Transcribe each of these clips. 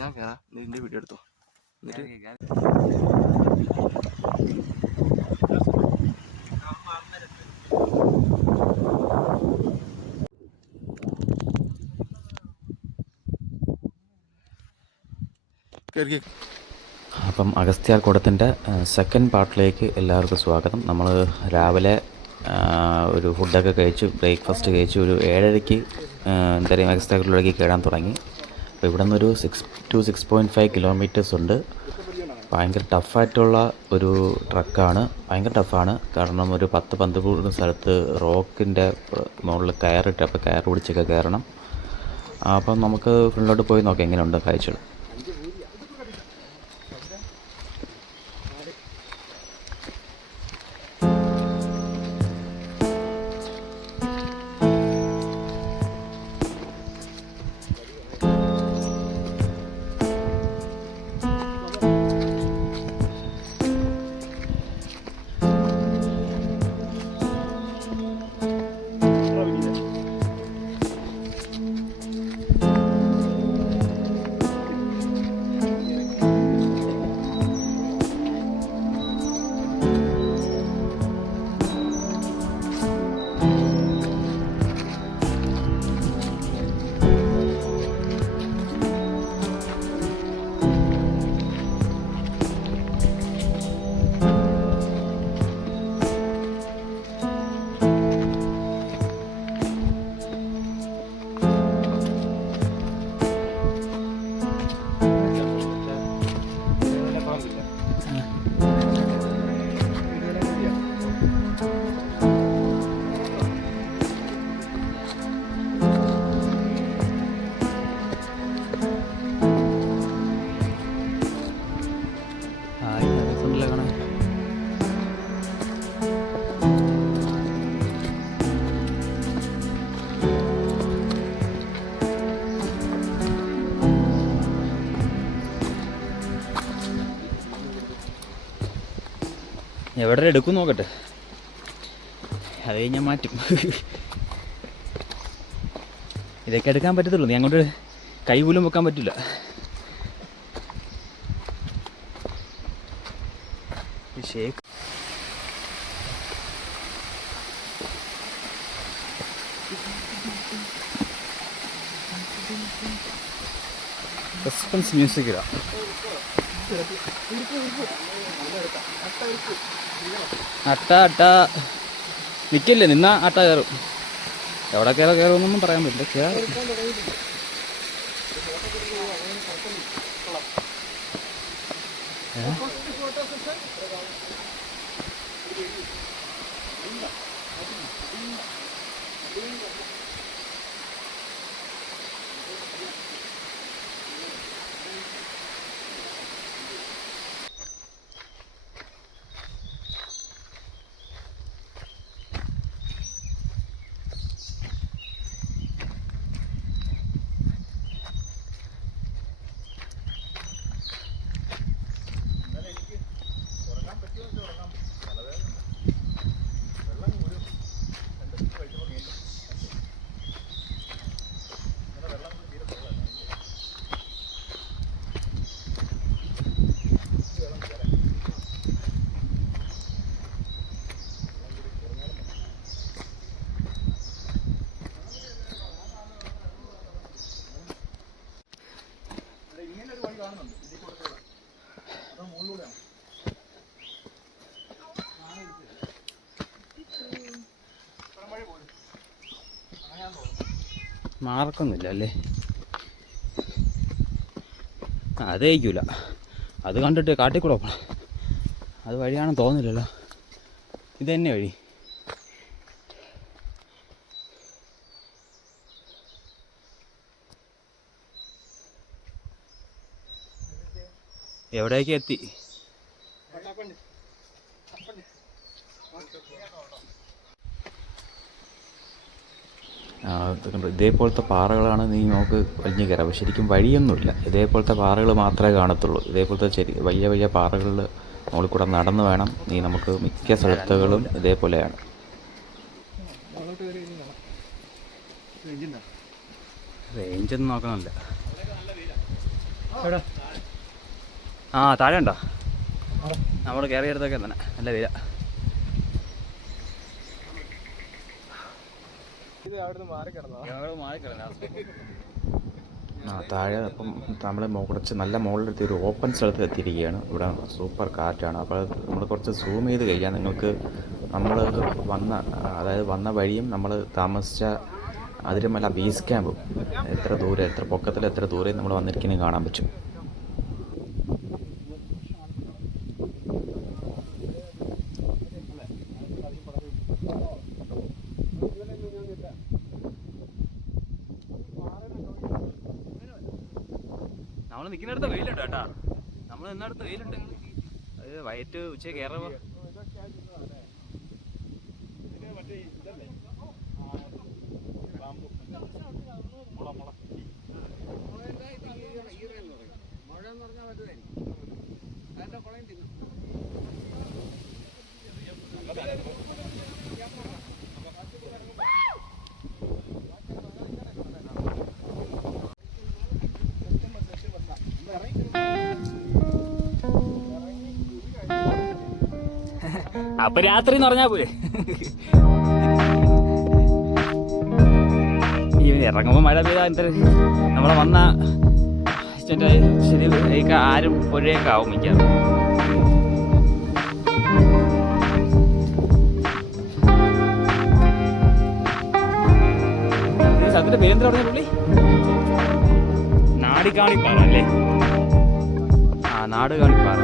ഞാൻ കയറാം, നിന്റെ വീഡിയോ എടുത്തോ. എന്നിട്ട് അപ്പം അഗസ്ത്യാർകൂടത്തിൻ്റെ സെക്കൻഡ് പാർട്ടിലേക്ക് എല്ലാവർക്കും സ്വാഗതം. നമ്മൾ രാവിലെ ഒരു ഫുഡൊക്കെ കഴിച്ച് ബ്രേക്ക്ഫാസ്റ്റ് കഴിച്ച് ഒരു 7:30 എന്തായാലും അഗസ്ത്യാർകൂടത്തിലേക്ക് കയറാൻ തുടങ്ങി. അപ്പോൾ ഇവിടെ നിന്നൊരു 6.5 കിലോമീറ്റേഴ്സ് ഉണ്ട്. ഭയങ്കര ടഫായിട്ടുള്ള ഒരു ട്രക്കാണ്, ഭയങ്കര ടഫാണ്. കാരണം ഒരു 10-12 സ്ഥലത്ത് റോക്കിൻ്റെ മുകളിൽ കയറിട്ട്, അപ്പോൾ കയർ പിടിച്ചൊക്കെ കയറണം. അപ്പം നമുക്ക് ഫ്രണ്ടിലോട്ട് പോയി നോക്കാം എങ്ങനെയുണ്ട് കാഴ്ചകൾ. എവിടെ എടുക്കും നോക്കട്ടെ, അത് കഴിഞ്ഞാൽ മാറ്റും. ഇതൊക്കെ എടുക്കാൻ പറ്റത്തുള്ളൂ, നീ അങ്ങോട്ട് കൈ പോലും വെക്കാൻ പറ്റില്ല. ഷേക്ക് സസ്പെൻസ് മ്യൂസിക് ഇതാ. അട്ട നിൽക്കില്ലേ, നിന്നാ അട്ട കയറും. എവിടെ കയറുമെന്നൊന്നും പറയാൻ പറ്റില്ല. കയറും. മാർക്കൊന്നുമില്ല അല്ലേ? അത് കഴിക്കൂല, അത് കണ്ടിട്ട് കാട്ടിക്കൂടെ പോകണം. അത് വഴിയാണെന്ന് തോന്നില്ലല്ലോ, ഇത് തന്നെ വഴി. എവിടേക്ക് എത്തി? ഇതേപോലത്തെ പാറകളാണ് നീ നോക്ക് വലിഞ്ഞു കയറാം. പക്ഷെ ശരിക്കും വഴിയൊന്നുമില്ല, ഇതേപോലത്തെ പാറകൾ മാത്രമേ കാണത്തുള്ളൂ. ഇതേപോലത്തെ വലിയ വലിയ പാറകളിൽ മുകളിൽ കൂടെ നടന്ന് വേണം ഈ നമുക്ക് മിക്ക സ്ഥലത്തുകളും ഇതേപോലെയാണ്. റേഞ്ചൊന്നും നോക്കണമല്ല. ആ താഴെ ഉണ്ടോ? നമ്മൾ കയറിയെടുത്തൊക്കെ തന്നെ നല്ല വില. ആ താഴെ അപ്പം നമ്മൾ കുറച്ച് നല്ല മുകളിലെത്തി ഒരു ഓപ്പൺ സ്ഥലത്ത് എത്തിയിരിക്കുകയാണ്. ഇവിടെ സൂപ്പർ കാറ്റാണ്. അപ്പോൾ നമ്മൾ കുറച്ച് സൂം ചെയ്ത് കഴിഞ്ഞാൽ നിങ്ങൾക്ക് നമ്മൾ വന്ന വഴിയും നമ്മൾ താമസിച്ച അതിരുമല ബേസ് ക്യാമ്പും എത്ര ദൂരെ, എത്ര പൊക്കത്തിൽ, എത്ര ദൂരെ നമ്മൾ വന്നിരിക്കുന്നത് കാണാൻ പറ്റും. നമ്മൾ നിൽക്കുന്നിടത്ത് വെയിലുണ്ട് കേട്ടാ. നമ്മൾ നിന്നിടത്ത് വെയിലുണ്ട്. അത് വൈകിട്ട് ഉച്ചയ്ക്ക് കയറുമ്പോ അപ്പൊ രാത്രി എന്ന് പറഞ്ഞാ പോരെ. ഈ ഇറങ്ങുമ്പോ മഴ പെയ്താ എന്താ നമ്മളെ വന്ന ശരി ആരും പുഴയൊക്കെ ആവും മിക്കാറും. അതിന്റെ പേരെന്താ പറഞ്ഞ പുള്ളി? നാടികാണിപ്പാറ അല്ലേ? ആ നാടുകാണിപ്പാറ.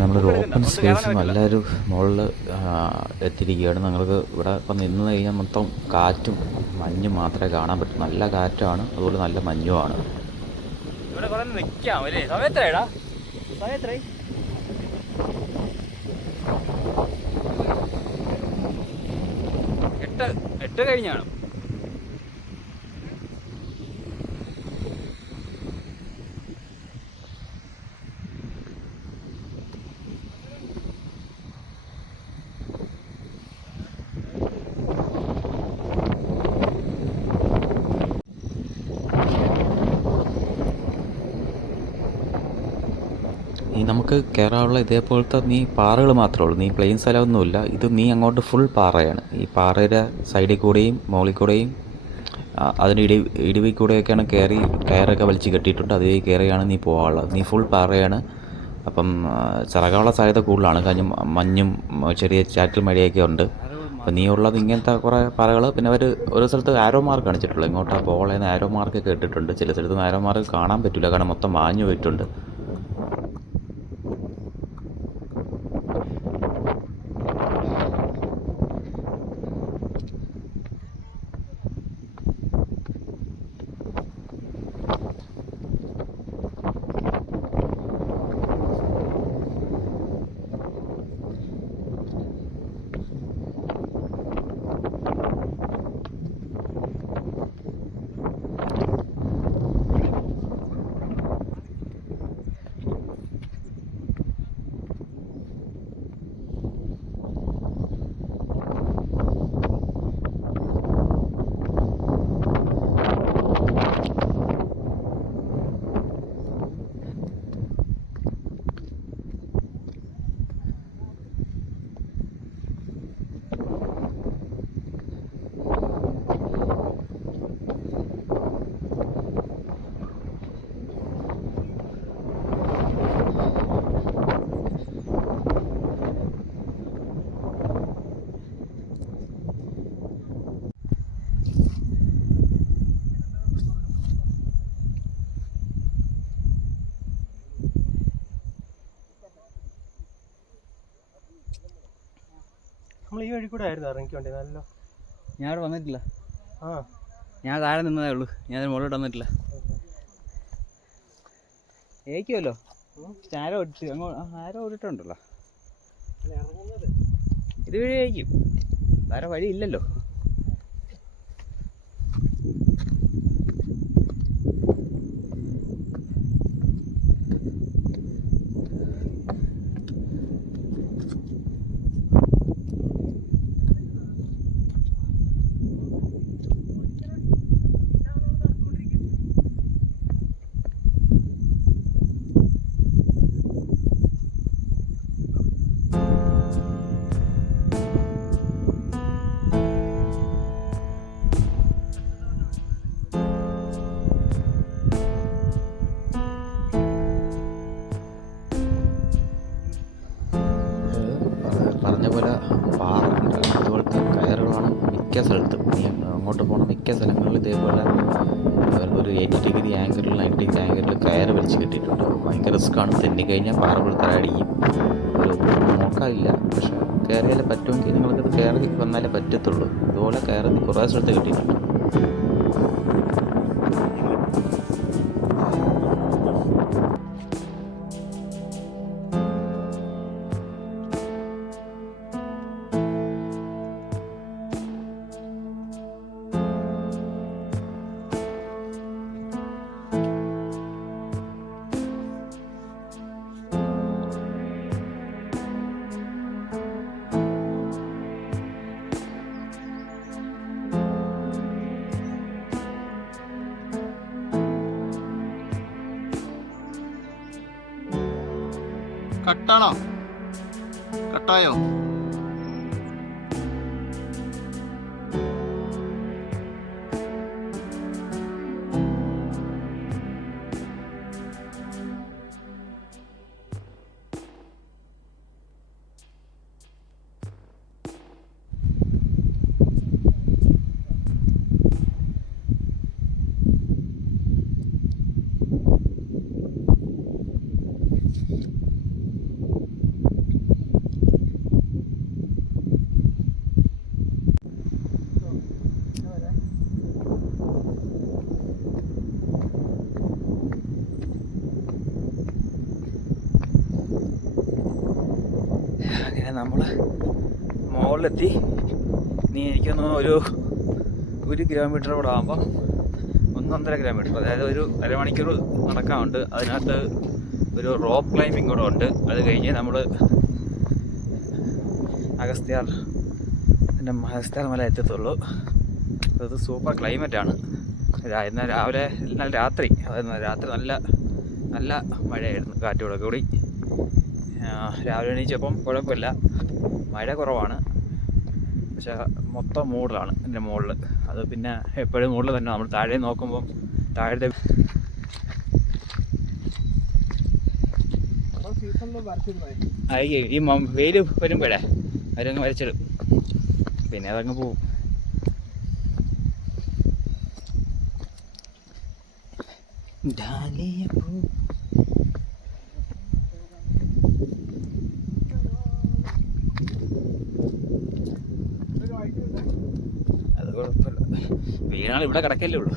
നമ്മളൊരു ഓപ്പൺ സ്പേസ് നല്ലൊരു മുകളിൽ എത്തിയിരിക്കുകയാണ്. നിങ്ങൾക്ക് ഇവിടെ ഇപ്പം നിന്ന് കഴിഞ്ഞാൽ മൊത്തം കാറ്റും മഞ്ഞും മാത്രമേ കാണാൻ പറ്റൂ. നല്ല കാറ്റാണ്, അതുപോലെ നല്ല മഞ്ഞുമാണ്. ഇവിടെ കുറെ നിൽക്കാം അല്ലേ? സമയത്രേടാ? സമയത്രേ? 8 കഴിഞ്ഞാണ്. നമുക്ക് കയറാനുള്ള ഇതേപോലത്തെ നീ പാറകൾ മാത്രമേ ഉള്ളൂ, നീ പ്ലെയിൻ സ്ഥലമൊന്നുമില്ല. ഇത് നീ അങ്ങോട്ട് ഫുൾ പാറയാണ്. ഈ പാറയുടെ സൈഡിൽ കൂടെയും മുകളിൽ കൂടെയും അതിന് ഇടിവിൽ കൂടെയൊക്കെയാണ് കയറൊക്കെ വലിച്ച് കെട്ടിയിട്ടുണ്ട്. അതുവഴി കയറിയാണ് നീ പോകാനുള്ളത്. നീ ഫുൾ പാറയാണ്. അപ്പം ചിറകാനുള്ള സാധ്യത കൂടുതലാണ്. കാര്യം മഞ്ഞും ചെറിയ ചാറ്റൽ മഴയൊക്കെ ഉണ്ട്. അപ്പം നീ ഉള്ളത് ഇങ്ങനത്തെ കുറേ പാറകൾ. പിന്നെ അവർ ഓരോ സ്ഥലത്ത് ആരോ മാർക്ക് കാണിച്ചിട്ടുള്ളൂ. ഇങ്ങോട്ടാ പോളേന്ന് ആരോ മാർക്കൊക്കെ ഇട്ടിട്ടുണ്ട്. ചില സ്ഥലത്ത് ആരോ മാർക്ക് കാണാൻ പറ്റില്ല, കാരണം മൊത്തം മാഞ്ഞു പോയിട്ടുണ്ട്. നമ്മൾ ഈ വഴി കൂടെ ആയിരുന്നു ഇറങ്ങിക്കൊണ്ടിരുന്നല്ലോ. ഞാൻ അവിടെ വന്നിട്ടില്ല. ആ, ഞാൻ താഴെ നിന്നതേ ഉള്ളൂ. ഞാൻ മുകളിലോട്ട് വന്നിട്ടില്ല. ഏക്കുമല്ലോ, ആരോ ഇട്ട് ആരോ ഇട്ടിട്ടുണ്ടല്ലോ. ഇതുവഴി ഏക്കും, വേറെ വഴി ഇല്ലല്ലോ. പറഞ്ഞ പോലെ പാറയുണ്ട്, അതുപോലത്തെ കയറുകളാണ് മിക്ക സ്ഥലത്തും. നീ അങ്ങോട്ട് പോകണ മിക്ക സ്ഥലങ്ങളിലും ഇതേപോലെ ഒരു 80 ഡിഗ്രി ആംഗിളിൽ 90 ഡിഗ്രി ആംഗിളിൽ കയറ് വലിച്ച് കിട്ടിയിട്ടുണ്ട്. ഭയങ്കര റിസ്ക്കാണ്. തെന്നിക്കഴിഞ്ഞാൽ പാറ പോലെ തലയടിക്കും. ഒരു നോക്കാനില്ല, പക്ഷെ കയറിയാലേ പറ്റുമെങ്കിൽ നിങ്ങൾക്കത് കയറി വന്നാലേ പറ്റത്തുള്ളൂ. ഇതുപോലെ കയറി കുറേ സ്ഥലത്ത് കിട്ടിയിട്ടുണ്ട്. കട്ടാണോ? കട്ടായോ? അങ്ങനെ നമ്മൾ മുകളിലെത്തി. നീ എനിക്കൊന്ന് ഒരു 1 കിലോമീറ്റർ കൂടെ ആകുമ്പോൾ 1.5 കിലോമീറ്റർ, അതായത് ഒരു അരമണിക്കൂർ നടക്കാനുണ്ട്. അതിനകത്ത് ഒരു റോപ്പ് ക്ലൈമ്പിംഗ് കൂടെ ഉണ്ട്. അത് കഴിഞ്ഞ് നമ്മൾ അഗസ്ത്യാർ മല എത്തത്തുള്ളൂ. അത് സൂപ്പർ ക്ലൈമറ്റാണ്. ഇന്ന് രാവിലെ എന്നാൽ രാത്രി നല്ല മഴയായിരുന്നു, കാറ്റോടെ കൂടി. രാവിലെ എണീച്ചപ്പം കുഴപ്പമില്ല, മഴ കുറവാണ്, പക്ഷേ മൊത്തം മൂടലാണ് എൻ്റെ മുകളിൽ. അത് പിന്നെ എപ്പോഴും മൂടിൽ തന്നെ. നമ്മൾ താഴെ നോക്കുമ്പം താഴത്തെ ഈ വെയിൽ വരുമ്പോഴേ അവരങ്ങ് വരച്ചിടും, പിന്നെ അതങ്ങ് പോവും. അത് കുഴപ്പമില്ല, വീണാൾ ഇവിടെ കിടക്കല്ലേ ഉള്ളൂ.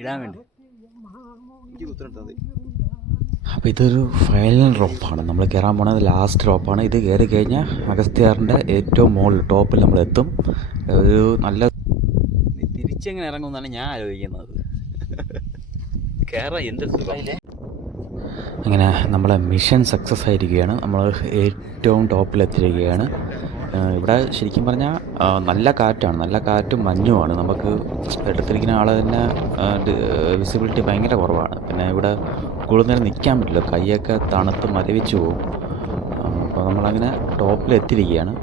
ഇടാൻ വേണ്ടി അപ്പോൾ ഇതൊരു ഫൈനൽ റോപ്പാണ്. നമ്മൾ കയറാൻ പോണത് ലാസ്റ്റ് റോപ്പാണ്. ഇത് കയറി കഴിഞ്ഞാൽ അഗസ്ത്യാറിൻ്റെ ഏറ്റവും മുകളിൽ ടോപ്പിൽ നമ്മൾ എത്തും. ഒരു നല്ല തിരിച്ചെങ്ങനെ ഇറങ്ങുമെന്നാണ് ഞാൻ ആലോചിക്കുന്നത്. കയറാൻ എന്ത് സുഖമില്ലേ. അങ്ങനെ നമ്മളെ മിഷൻ സക്സസ് ആയിരിക്കുകയാണ്. നമ്മൾ ഏറ്റവും ടോപ്പിലെത്തിയിരിക്കുകയാണ്. ഇവിടെ ശരിക്കും പറഞ്ഞാൽ നല്ല കാറ്റാണ്, നല്ല കാറ്റും മഞ്ഞുമാണ്. നമുക്ക് എടുത്തിരിക്കുന്ന ആളെ തന്നെ വിസിബിലിറ്റി ഭയങ്കര കുറവാണ്. പിന്നെ ഇവിടെ കൂടുതൽ നേരം നിൽക്കാൻ പറ്റില്ല, കൈയൊക്കെ തണുത്ത് മരവിച്ച് പോകും. അപ്പോൾ നമ്മളങ്ങനെ ടോപ്പിലെത്തിയിരിക്കുകയാണ്.